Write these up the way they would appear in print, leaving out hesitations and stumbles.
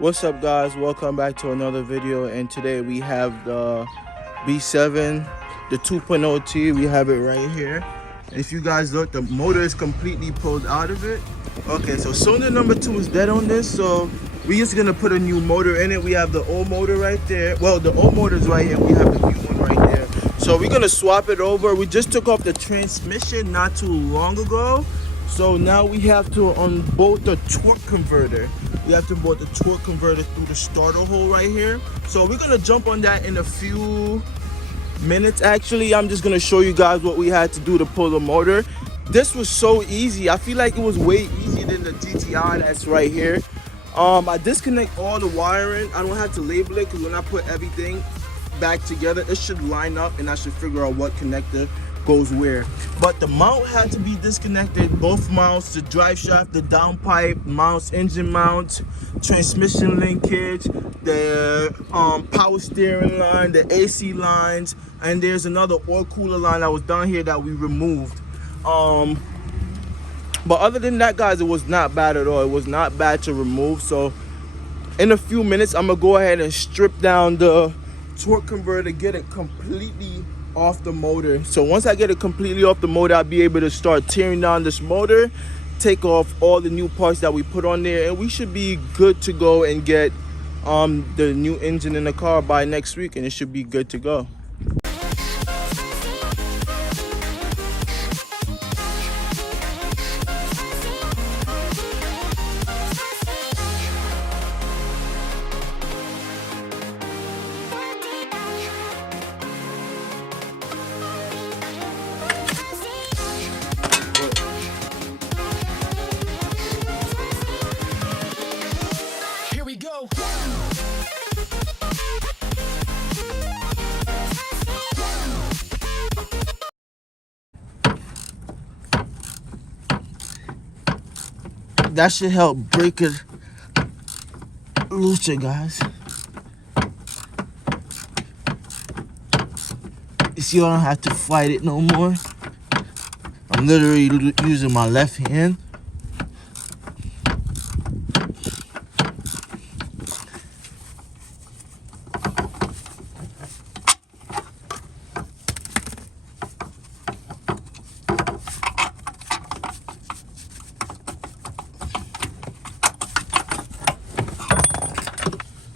What's up, guys? Welcome back to another video, and today we have the B7, the 2.0 T. We have it right here. And if you guys look, the motor is completely pulled out of it. Okay, so cylinder number 2 is dead on this, so we're just gonna put a new motor in it. We have the old motor right there. Well, the old motor is right here. We have the new one right there. So we're gonna swap it over. We just took off the transmission not too long ago. So now we have to unbolt the torque converter. We have to bolt the torque converter through the starter hole right here. So we're gonna jump on that in a few minutes. Actually, I'm just gonna show you guys what we had to do to pull the motor. This was so easy. I feel like it was way easier than the GTI that's right here. I disconnect all the wiring. I don't have to label it because when I put everything back together, it should line up and I should figure out what connector goes where. But the mount had to be disconnected, both mounts, the drive shaft, the downpipe mounts, engine mount, transmission linkage, the power steering line, the AC lines, and there's another oil cooler line that was down here that we removed. But other than that, guys, it was not bad at all. It was not bad to remove. So in a few minutes, I'm gonna go ahead and strip down the torque converter, get it completely off the motor. So once I get it completely off the motor, I'll be able to start tearing down this motor, take off all the new parts that we put on there, and we should be good to go and get the new engine in the car by next week, and it should be good to go. Go. That should help break it looser, guys. You see, I don't have to fight it no more. I'm literally using my left hand.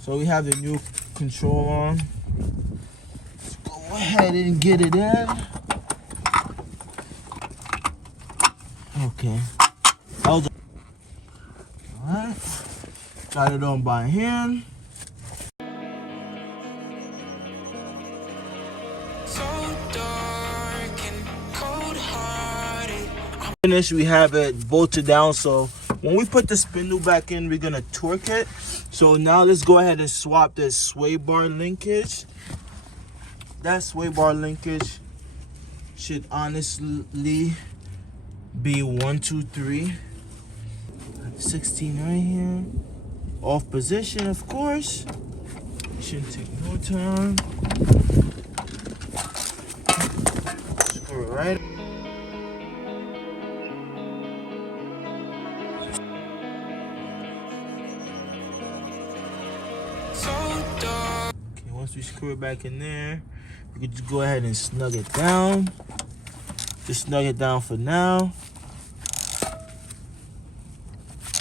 So we have the new control arm. Let's go ahead and get it in. Okay. Alright. Got it on by hand. So dark and cold-hearted. Finished, we have it bolted down, so when we put the spindle back in, we're gonna torque it. So now let's go ahead and swap this sway bar linkage. That sway bar linkage should honestly be 1, 2, 3. 16 right here. Off position, of course. Shouldn't take no time. Screw it right. Okay, once we screw it back in there, we can just go ahead and snug it down. Just snug it down for now,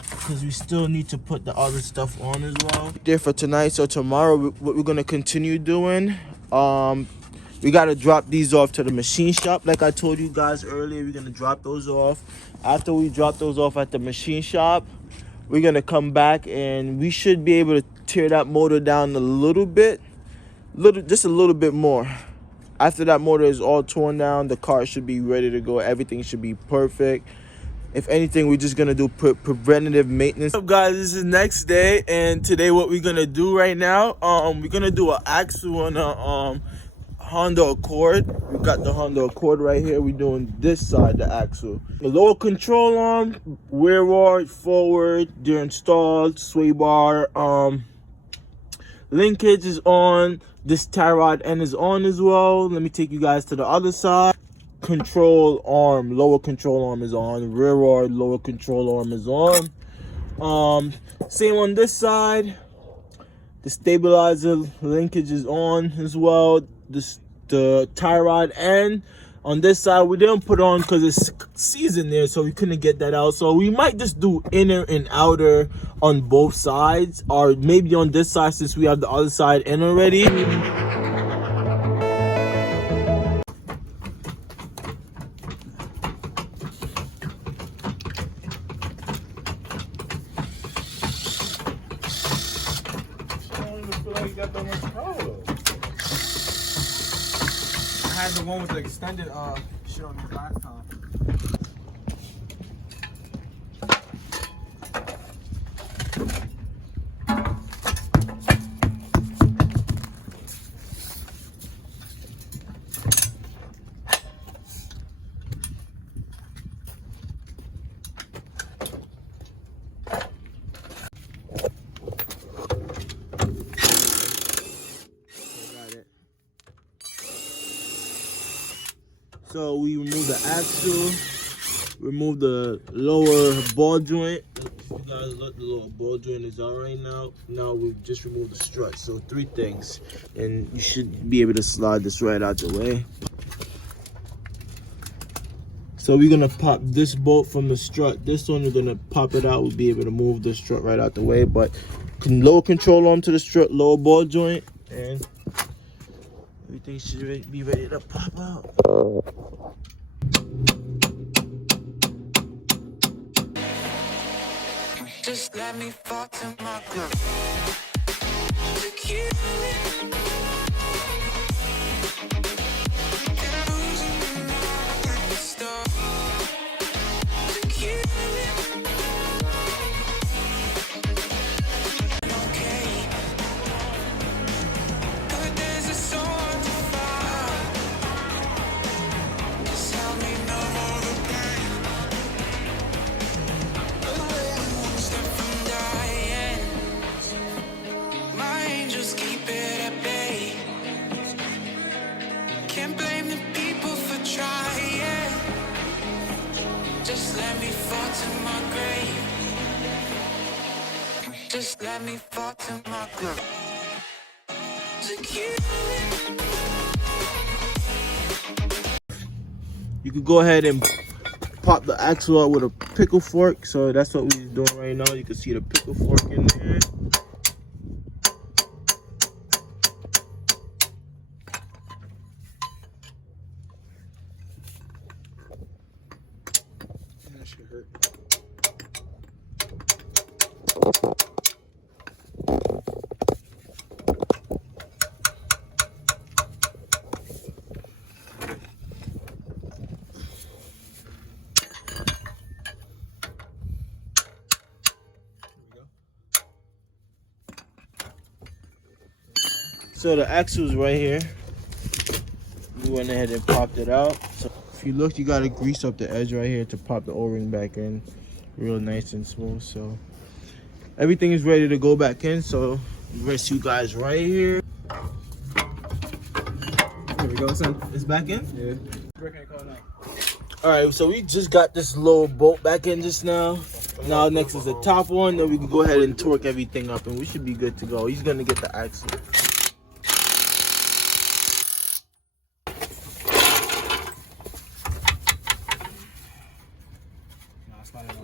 because we still need to put the other stuff on as well. There for tonight. So tomorrow, what we're gonna continue doing, we gotta drop these off to the machine shop. Like I told you guys earlier, we're gonna drop those off. After we drop those off at the machine shop, we're gonna come back and we should be able to tear that motor down a little bit, just a little bit more. After that motor is all torn down, the car should be ready to go. Everything should be perfect. If anything, we're just gonna do preventative maintenance. What's up, guys? This is next day, and today what we're gonna do right now, we're gonna do an axle on a Honda Accord. We got the Honda Accord right here. We're doing this side, the axle. The lower control arm, rearward, forward, they're installed. Sway bar, linkage is on. This tie rod end is on as well. Let me take you guys to the other side. Control arm, lower control arm is on. Rearward, lower control arm is on. Same on this side. The stabilizer linkage is on as well. The tie rod, and on this side we didn't put on because it's seasoned there, so we couldn't get that out. So we might just do inner and outer on both sides, or maybe on this side since we have the other side in already. I had the one with the extended shit on me last time. So we remove the axle, remove the lower ball joint. If you guys look, the lower ball joint is out right now. Now we've just removed the strut. So 3 things, and you should be able to slide this right out the way. So we're gonna pop this bolt from the strut. This one we're gonna pop it out. We'll be able to move the strut right out the way. But lower control arm to the strut, lower ball joint, and everything should be ready to pop out. Just let me fall to my groove. Look you. Losing my like a star. Look you. Okay. Good days are so hard to find. Just help me know more the pain. One step from dying. My angels keep it at bay. Can't blame the people for trying. Just let me fall to my grave. Just let me fall to my grave. Look you. You could go ahead and pop the axle out with a pickle fork. So that's what we're doing right now. You can see the pickle fork in there. That shit hurt. So the axle's right here. We went ahead and popped it out. So if you look, you gotta grease up the edge right here to pop the O-ring back in, real nice and smooth. So everything is ready to go back in. So rest you guys right here. Here we go, son. It's back in. Yeah. Break ain't call now. All right, so we just got this little bolt back in just now. Now next is the top one. Then we can go ahead and torque everything up, and we should be good to go. He's gonna get the axle. Nah, it's not anymore.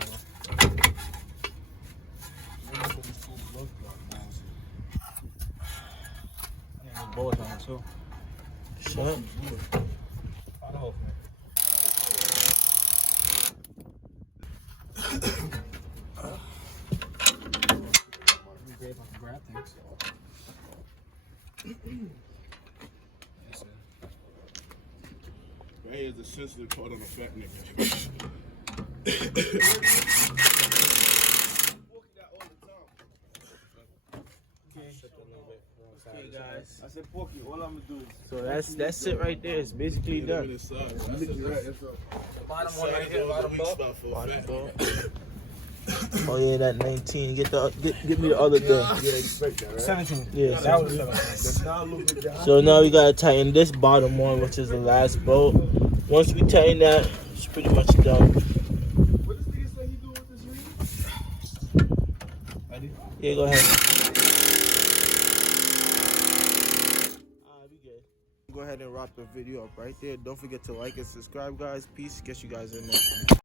I need bullets on it too. Shut up. I know, man. Great if I can grab things. Right here is the sensitive part on the fat nigga. Okay, guys. I said, Porky, all I'm gonna do is So that's it right there. It's basically done. bottom one right here, bottom bolt. Bottom bolt. Oh yeah, that 19. Get me the other thing. Yeah, expect that, right? 17. Yeah, That was 17. So now we gotta tighten this bottom one, which is the last bolt. Once we tighten that, it's pretty much done. What does he say he doing with this ring? Yeah, go ahead. Go ahead and wrap the video up right there. Don't forget to like and subscribe, guys. Peace. Catch you guys in the next one.